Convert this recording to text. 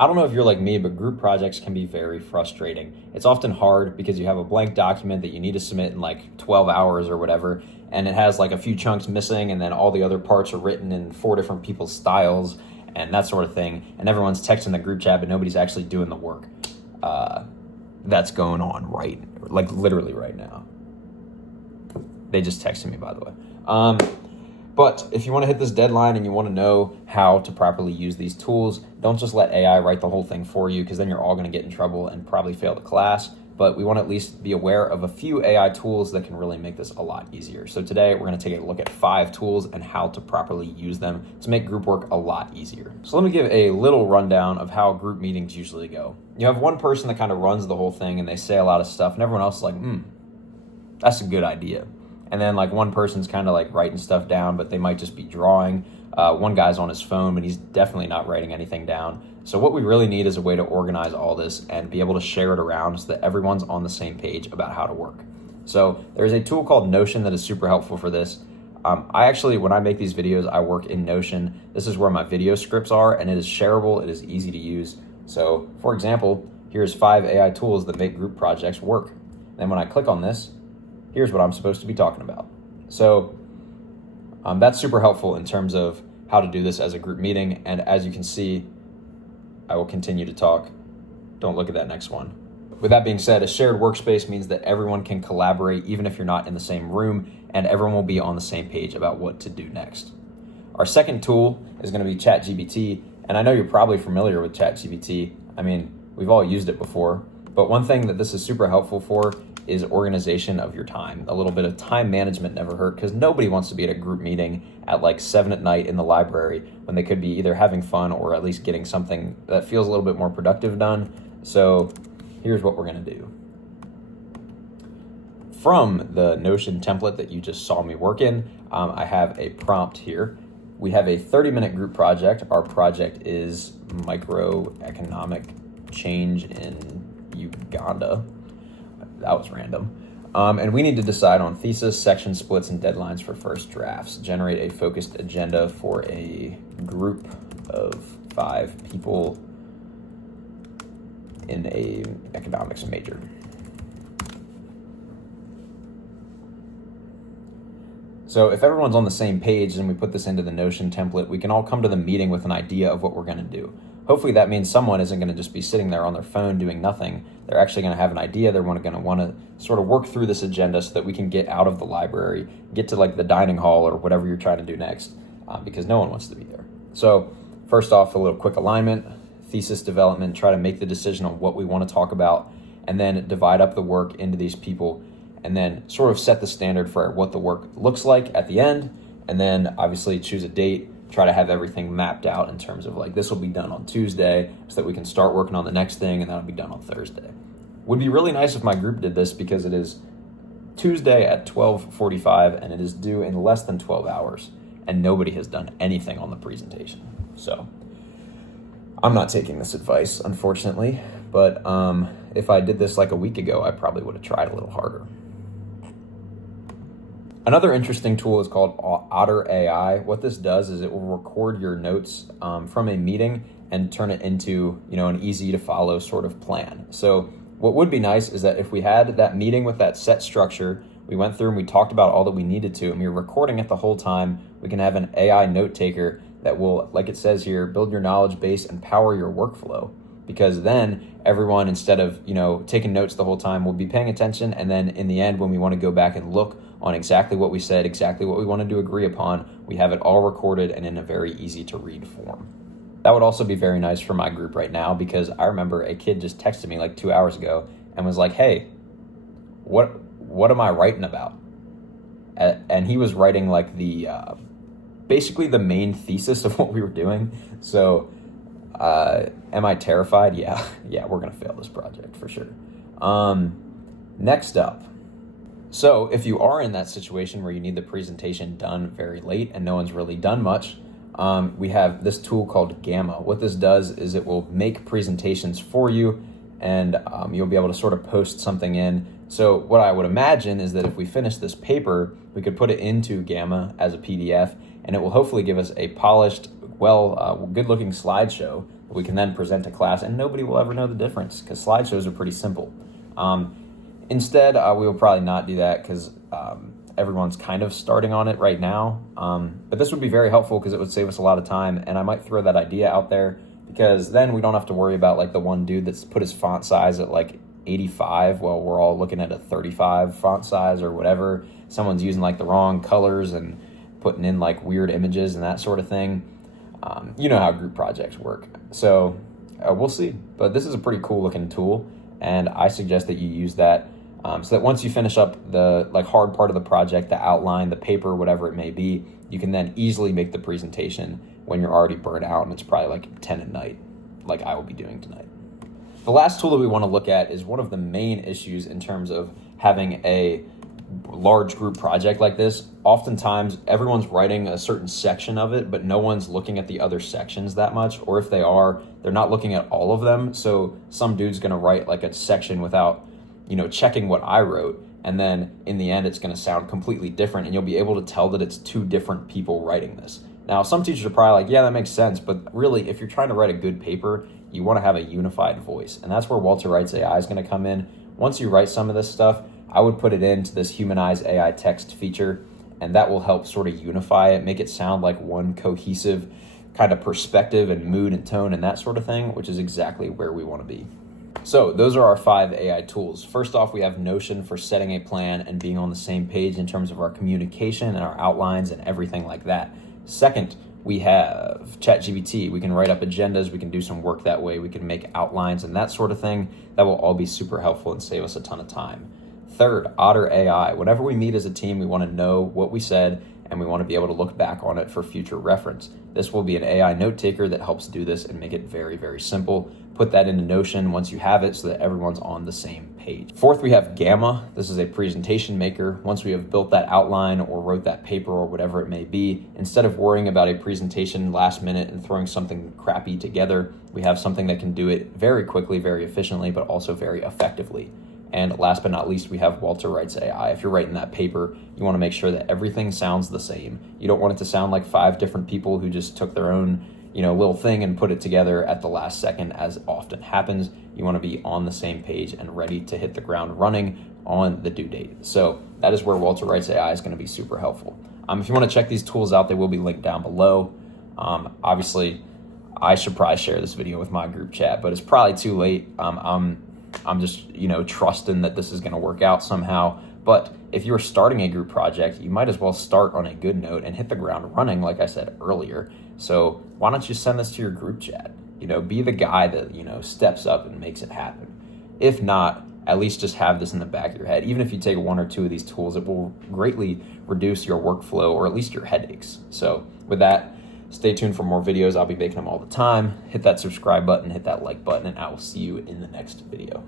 I don't know if you're like me, but group projects can be very frustrating. It's often hard because you have a blank document that you need to submit in like 12 hours or whatever, and it has like a few chunks missing, and then all the other parts are written in 4 different people's styles and that sort of thing, and everyone's texting the group chat, but nobody's actually doing the work. That's going on like literally right now. They just texted me, by the way. But if you want to hit this deadline and you want to know how to properly use these tools, don't just let AI write the whole thing for you, because then you're all going to get in trouble and probably fail the class. But we want to at least be aware of a few AI tools that can really make this a lot easier. So today we're going to take a look at 5 tools and how to properly use them to make group work a lot easier. So let me give a little rundown of how group meetings usually go. You have one person that kind of runs the whole thing and they say a lot of stuff, and everyone else is like, that's a good idea. And then like one person's kind of like writing stuff down, but they might just be drawing. One guy's on his phone, but he's definitely not writing anything down. So what we really need is a way to organize all this and be able to share it around so that everyone's on the same page about how to work. So there's a tool called Notion that is super helpful for this. I actually, when I make these videos, I work in Notion. This is where my video scripts are, and it is shareable. It is easy to use. So for example, here's 5 AI tools that make group projects work. Then when I click on this, here's what I'm supposed to be talking about. So that's super helpful in terms of how to do this as a group meeting. And as you can see, I will continue to talk. Don't look at that next one. With that being said, a shared workspace means that everyone can collaborate even if you're not in the same room, and everyone will be on the same page about what to do next. Our second tool is going to be ChatGPT. And I know you're probably familiar with ChatGPT. I mean, we've all used it before. But one thing that this is super helpful for is organization of your time. A little bit of time management never hurt, because nobody wants to be at a group meeting at like 7 at night in the library when they could be either having fun or at least getting something that feels a little bit more productive done. So here's what we're going to do. From the Notion template that you just saw me work in, I have a prompt here. We have a 30-minute group project. Our project is microeconomic change in Uganda. That was random. And we need to decide on thesis, section splits, and deadlines for first drafts. Generate a focused agenda for a group of 5 people in a economics major. So if everyone's on the same page and we put this into the Notion template, we can all come to the meeting with an idea of what we're going to do. Hopefully that means someone isn't going to just be sitting there on their phone doing nothing. They're actually going to have an idea. They're going to want to sort of work through this agenda so that we can get out of the library, get to like the dining hall or whatever you're trying to do next, because no one wants to be there. So first off, a little quick alignment, thesis development, try to make the decision on what we want to talk about, and then divide up the work into these people, and then sort of set the standard for what the work looks like at the end, and then obviously choose a date. Try to have everything mapped out in terms of like, this will be done on Tuesday so that we can start working on the next thing, and that'll be done on Thursday. Would be really nice if my group did this, because it is Tuesday at 12:45 and it is due in less than 12 hours and nobody has done anything on the presentation. So I'm not taking this advice, unfortunately, but if I did this like a week ago, I probably would have tried a little harder. Another interesting tool is called Otter.ai. What this does is it will record your notes from a meeting and turn it into, an easy to follow sort of plan. So what would be nice is that if we had that meeting with that set structure, we went through and we talked about all that we needed to, and we were recording it the whole time, we can have an AI note taker that will, like it says here, build your knowledge base and power your workflow. Because then everyone, instead of, taking notes the whole time, will be paying attention. And then in the end, when we want to go back and look on exactly what we said, exactly what we wanted to agree upon, we have it all recorded and in a very easy to read form. That would also be very nice for my group right now, because I remember a kid just texted me like 2 hours ago and was like, hey, what am I writing about? And he was writing like the, basically the main thesis of what we were doing. So, am I terrified? Yeah, we're going to fail this project for sure. Next up. So if you are in that situation where you need the presentation done very late and no one's really done much, we have this tool called Gamma. What this does is it will make presentations for you, and you'll be able to sort of post something in. So what I would imagine is that if we finish this paper, we could put it into Gamma as a PDF, and it will hopefully give us a polished, good-looking slideshow We can then present to class and nobody will ever know the difference because slideshows are pretty simple. Instead, we will probably not do that because everyone's kind of starting on it right now. But this would be very helpful because it would save us a lot of time, and I might throw that idea out there because then we don't have to worry about like the one dude that's put his font size at like 85 while we're all looking at a 35 font size or whatever. Someone's using like the wrong colors and putting in like weird images and that sort of thing. You know how group projects work. So we'll see. But this is a pretty cool looking tool, and I suggest that you use that so that once you finish up the like hard part of the project, the outline, the paper, whatever it may be, you can then easily make the presentation when you're already burnt out and it's probably like 10 at night, like I will be doing tonight. The last tool that we want to look at is one of the main issues in terms of having a large group project like this. Oftentimes everyone's writing a certain section of it, but no one's looking at the other sections that much, or if they are, they're not looking at all of them. So some dude's going to write like a section without, checking what I wrote, and then in the end it's going to sound completely different, and you'll be able to tell that it's two different people writing this. Now, some teachers are probably like, yeah, that makes sense, but really, if you're trying to write a good paper, you want to have a unified voice, and that's where Otter.ai is going to come in. Once you write some of this stuff, I would put it into this Humanize AI text feature, and that will help sort of unify it, make it sound like one cohesive kind of perspective and mood and tone and that sort of thing, which is exactly where we want to be. So those are our 5 AI tools. First off, we have Notion for setting a plan and being on the same page in terms of our communication and our outlines and everything like that. Second, we have ChatGPT. We can write up agendas. We can do some work that way. We can make outlines and that sort of thing. That will all be super helpful and save us a ton of time. Third, Otter.ai. Whenever we meet as a team, we want to know what we said and we want to be able to look back on it for future reference. This will be an AI note taker that helps do this and make it very, very simple. Put that into Notion once you have it so that everyone's on the same page. Fourth, we have Gamma. This is a presentation maker. Once we have built that outline or wrote that paper or whatever it may be, instead of worrying about a presentation last minute and throwing something crappy together, we have something that can do it very quickly, very efficiently, but also very effectively. And last but not least, we have Otter.ai. If you're writing that paper, you want to make sure that everything sounds the same. You don't want it to sound like 5 different people who just took their own, little thing and put it together at the last second, as often happens. You want to be on the same page and ready to hit the ground running on the due date. So that is where Otter.ai is going to be super helpful. If you want to check these tools out, they will be linked down below. Obviously, I should probably share this video with my group chat, but it's probably too late. I'm just, trusting that this is going to work out somehow. But if you're starting a group project, you might as well start on a good note and hit the ground running, like I said earlier. So why don't you send this to your group chat? Be the guy that, steps up and makes it happen. If not, at least just have this in the back of your head. Even if you take 1 or 2 of these tools, it will greatly reduce your workflow or at least your headaches. So with that, stay tuned for more videos. I'll be making them all the time. Hit that subscribe button, hit that like button, and I will see you in the next video.